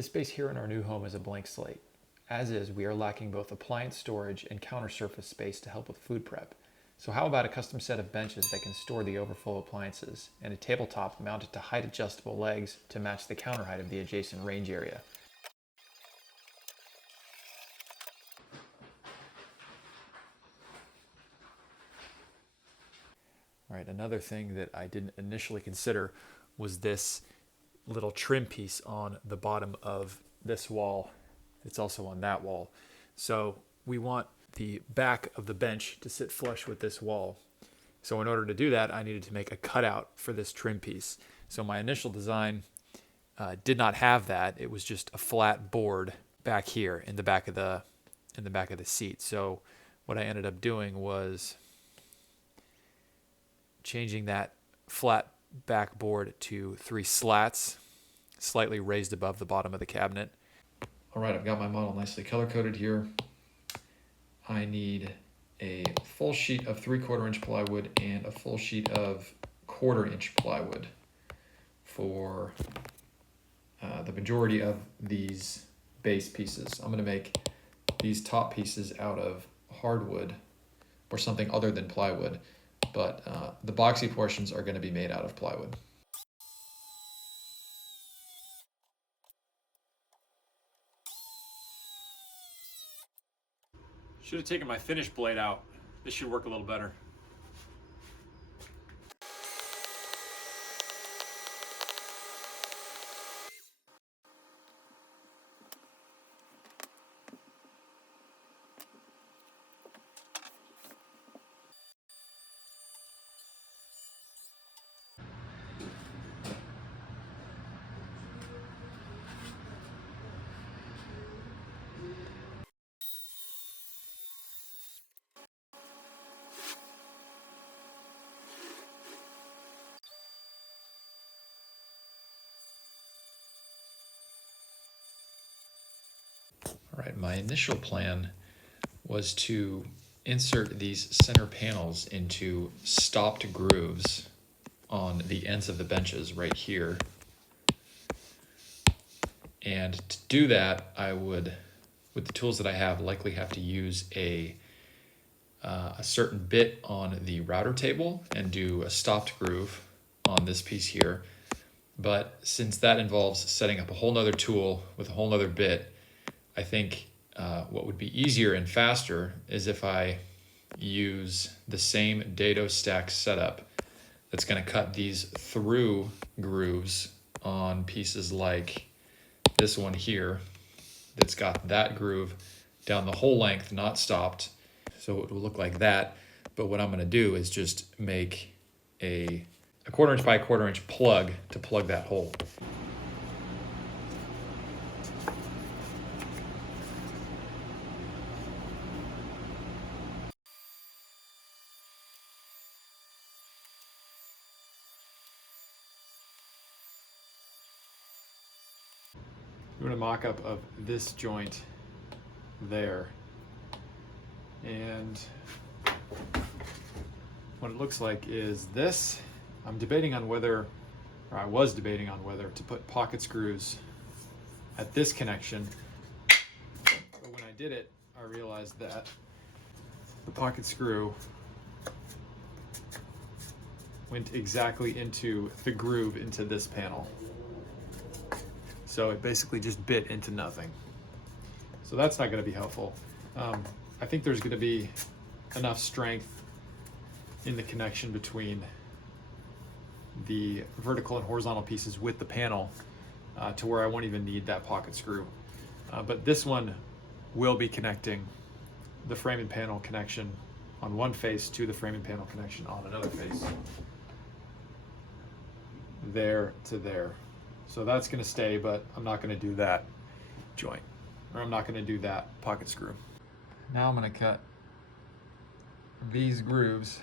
This space here in our new home is a blank slate. As is, we are lacking both appliance storage and counter surface space to help with food prep. So how about a custom set of benches that can store the overflow appliances, and a tabletop mounted to height adjustable legs to match the counter height of the adjacent range area? All right, another thing that I didn't initially consider was this little trim piece on the bottom of this wall. It's also on that wall. So we want the back of the bench to sit flush with this wall. So in order to do that, I needed to make a cutout for this trim piece. So my initial design did not have that. It was just a flat board back here in the back of the seat. So what I ended up doing was changing that flat backboard to 3 slats, slightly raised above the bottom of the cabinet. All right, I've got my model nicely color-coded here. I need a full sheet of 3/4 inch plywood and a full sheet of 1/4 inch plywood for the majority of these base pieces. I'm gonna make these top pieces out of hardwood or something other than plywood, but the boxy portions are gonna be made out of plywood. Should have taken my finish blade out. This should work a little better. All right, my initial plan was to insert these center panels into stopped grooves on the ends of the benches right here. And to do that, I would, with the tools that I have, likely have to use a certain bit on the router table and do a stopped groove on this piece here. But since that involves setting up a whole nother tool with a whole nother bit, I think what would be easier and faster is if I use the same dado stack setup that's going to cut these through grooves on pieces like this one here that's got that groove down the whole length, not stopped. So it will look like that. But what I'm going to do is just make a 1/4 inch by 1/4 inch plug to plug that hole. Doing a mock-up of this joint there, and what it looks like is this. I'm debating on whether, or I was debating on whether to put pocket screws at this connection, but when I did it, I realized that the pocket screw went exactly into the groove into this panel. So it basically just bit into nothing. So that's not going to be helpful. I think there's going to be enough strength in the connection between the vertical and horizontal pieces with the panel to where I won't even need that pocket screw. But this one will be connecting the frame and panel connection on one face to the frame and panel connection on another face. There to there. So that's going to stay, but I'm not going to do that joint, or I'm not going to do that pocket screw. Now I'm going to cut these grooves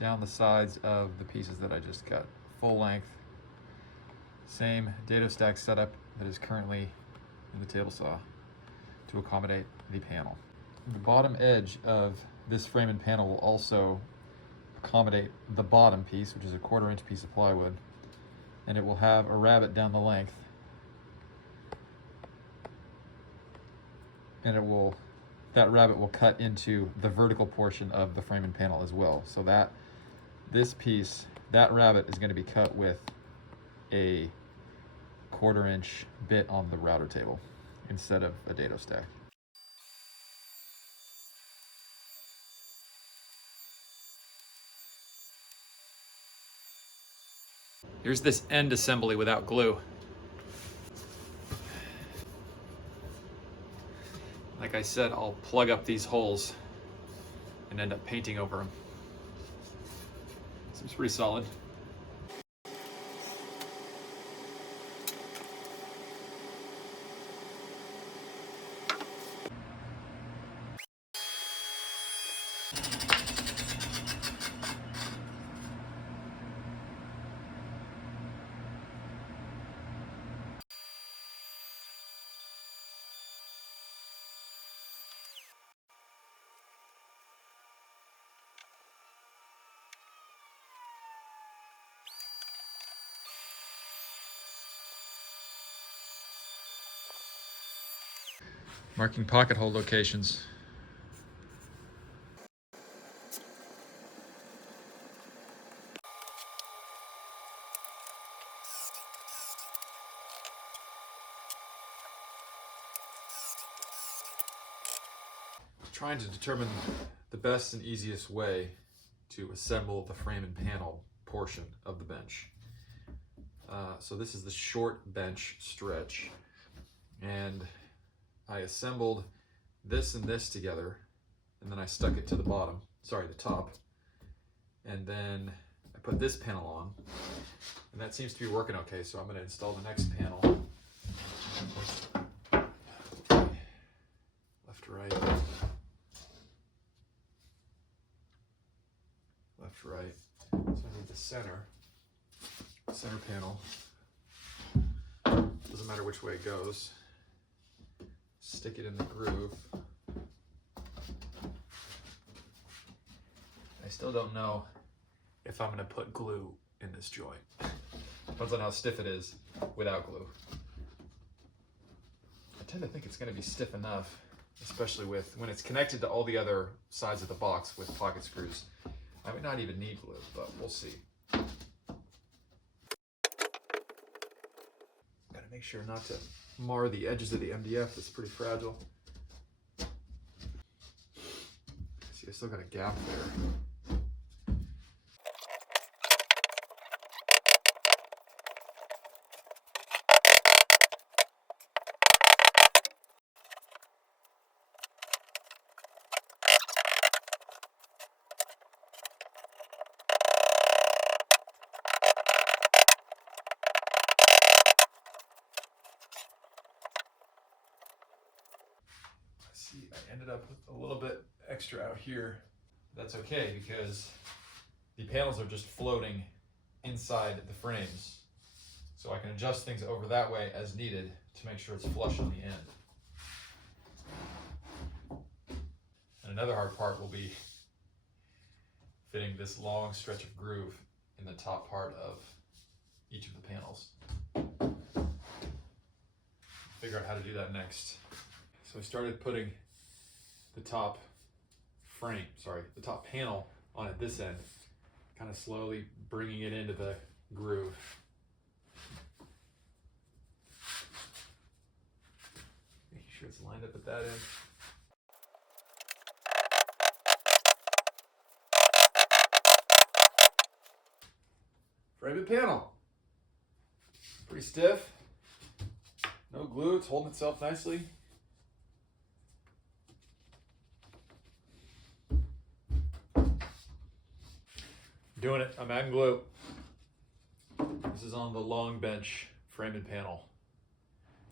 down the sides of the pieces that I just cut. Full length, same dado stack setup that is currently in the table saw to accommodate the panel. The bottom edge of this frame and panel will also accommodate the bottom piece, which is a 1/4 inch piece of plywood, and it will have a rabbet down the length and that rabbet will cut into the vertical portion of the frame and panel as well. So that rabbet is going to be cut with a 1/4 inch bit on the router table instead of a dado stack. Here's this end assembly without glue. Like I said, I'll plug up these holes and end up painting over them. Seems pretty solid. Marking pocket hole locations. Trying to determine the best and easiest way to assemble the frame and panel portion of the bench. So this is the short bench stretch, and I assembled this and this together, and then I stuck it to the top, and then I put this panel on, and that seems to be working okay. So I'm going to install the next panel. Left, right. Left, right. So I need the center panel. Doesn't matter which way it goes. Stick it in the groove. I still don't know if I'm going to put glue in this joint. Depends on how stiff it is without glue. I tend to think it's going to be stiff enough, especially when it's connected to all the other sides of the box with pocket screws. I might not even need glue, but we'll see. Gotta make sure not to mar the edges of the MDF. That's pretty fragile. See, I still got a gap there. See, I ended up with a little bit extra out here. That's okay because the panels are just floating inside the frames. So I can adjust things over that way as needed to make sure it's flush on the end. And another hard part will be fitting this long stretch of groove in the top part of each of the panels. Figure out how to do that next. So I started putting the top panel on at this end, kind of slowly bringing it into the groove. Making sure it's lined up at that end. Frame and panel. Pretty stiff. No glue, it's holding itself nicely. Doing it, I'm adding glue. This is on the long bench frame and panel.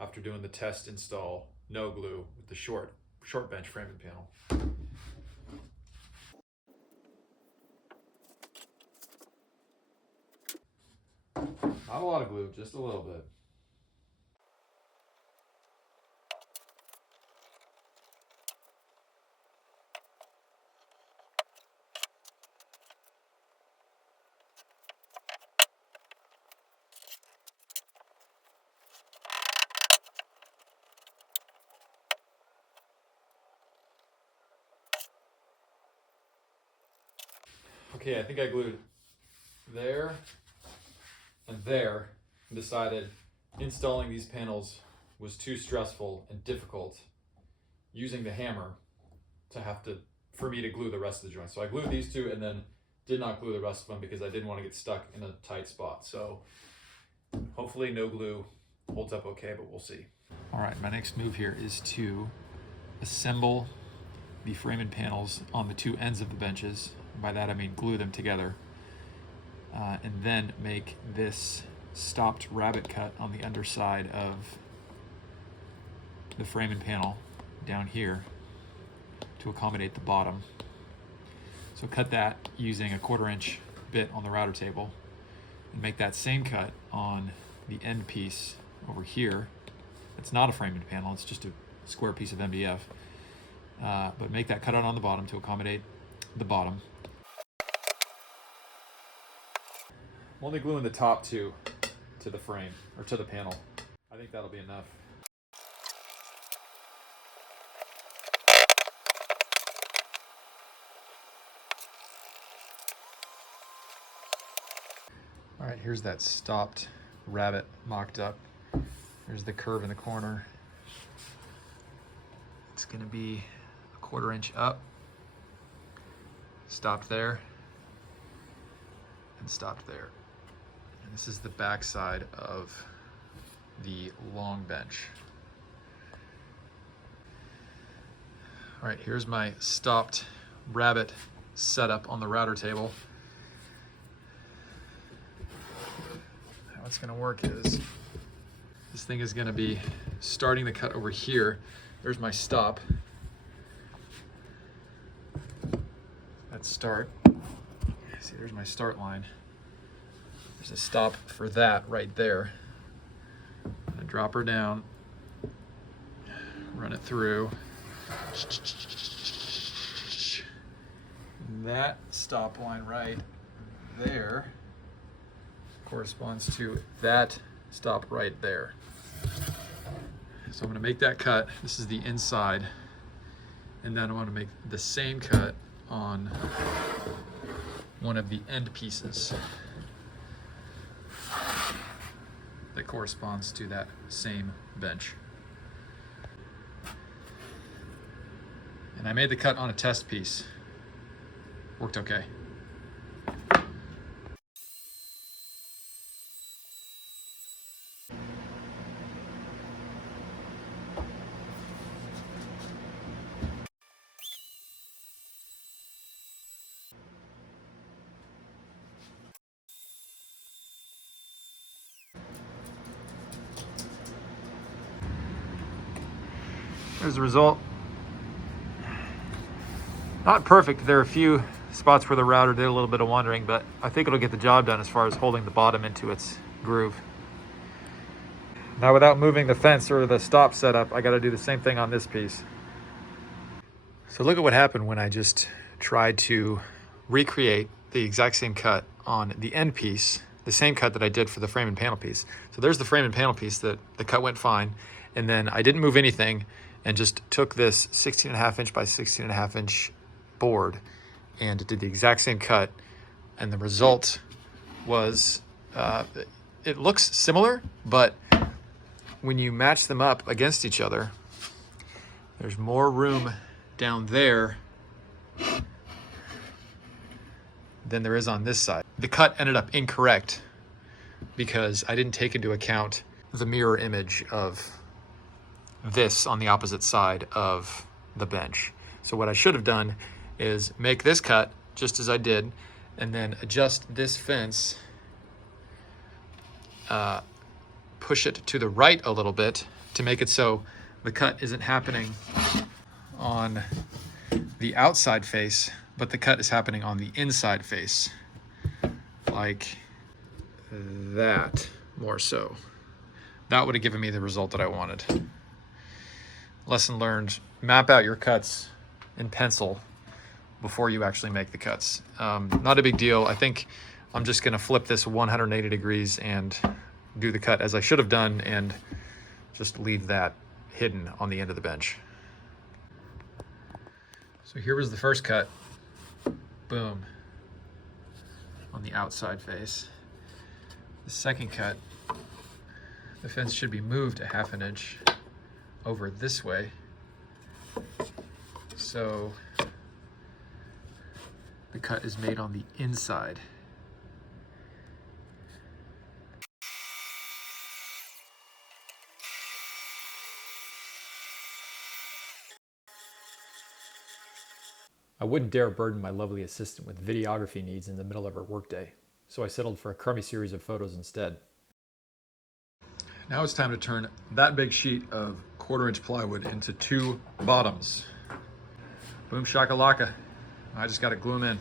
After doing the test install, no glue with the short bench frame and panel. Not a lot of glue, just a little bit. Okay, I think I glued there and there and decided installing these panels was too stressful and difficult using the hammer for me to glue the rest of the joint. So I glued these two and then did not glue the rest of them because I didn't want to get stuck in a tight spot. So hopefully no glue holds up okay, but we'll see. All right, my next move here is to assemble the frame and panels on the two ends of the benches. By that I mean glue them together. And then make this stopped rabbet cut on the underside of the frame and panel down here to accommodate the bottom. So cut that using a 1/4 inch bit on the router table and make that same cut on the end piece over here. It's not a frame and panel, it's just a square piece of MDF. But make that cut out on the bottom to accommodate the bottom. I'm only gluing the top two to the frame, or to the panel. I think that'll be enough. All right, here's that stopped rabbet mocked up. There's the curve in the corner. It's gonna be a 1/4 inch up, stopped there, and stopped there. And this is the back side of the long bench. All right, here's my stopped rabbet setup on the router table. How it's gonna work is, this thing is gonna be starting the cut over here. There's my stop. Let's start. See, there's my start line. There's a stop for that right there. I'm gonna drop her down, run it through. And that stop line right there corresponds to that stop right there. So I'm going to make that cut. This is the inside. And then I want to make the same cut on one of the end pieces that corresponds to that same bench. And I made the cut on a test piece. Worked okay. There's the result. Not perfect. There are a few spots where the router did a little bit of wandering, but I think it'll get the job done as far as holding the bottom into its groove. Now, without moving the fence or the stop setup, I got to do the same thing on this piece. So look at what happened when I just tried to recreate the exact same cut on the end piece, the same cut that I did for the frame and panel piece. So there's the frame and panel piece that the cut went fine. And then I didn't move anything and just took this 16.5 inch by 16.5 inch board and did the exact same cut. And the result was, it looks similar, but when you match them up against each other, there's more room down there than there is on this side. The cut ended up incorrect because I didn't take into account the mirror image of this on the opposite side of the bench. So what I should have done is make this cut just as I did and then adjust this fence, push it to the right a little bit to make it so the cut isn't happening on the outside face, but the cut is happening on the inside face, like that, more so. That would have given me the result that I wanted. Lesson learned, map out your cuts in pencil before you actually make the cuts. Not a big deal. I think I'm just gonna flip this 180 degrees and do the cut as I should have done and just leave that hidden on the end of the bench. So here was the first cut. Boom. the outside face. The second cut, the fence should be moved a ½ inch over this way, so the cut is made on the inside. I wouldn't dare burden my lovely assistant with videography needs in the middle of her workday, so I settled for a crummy series of photos instead. Now it's time to turn that big sheet of 1/4 inch plywood into 2 bottoms. Boom shakalaka. I just gotta glue them in.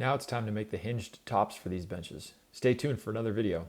Now it's time to make the hinged tops for these benches. Stay tuned for another video.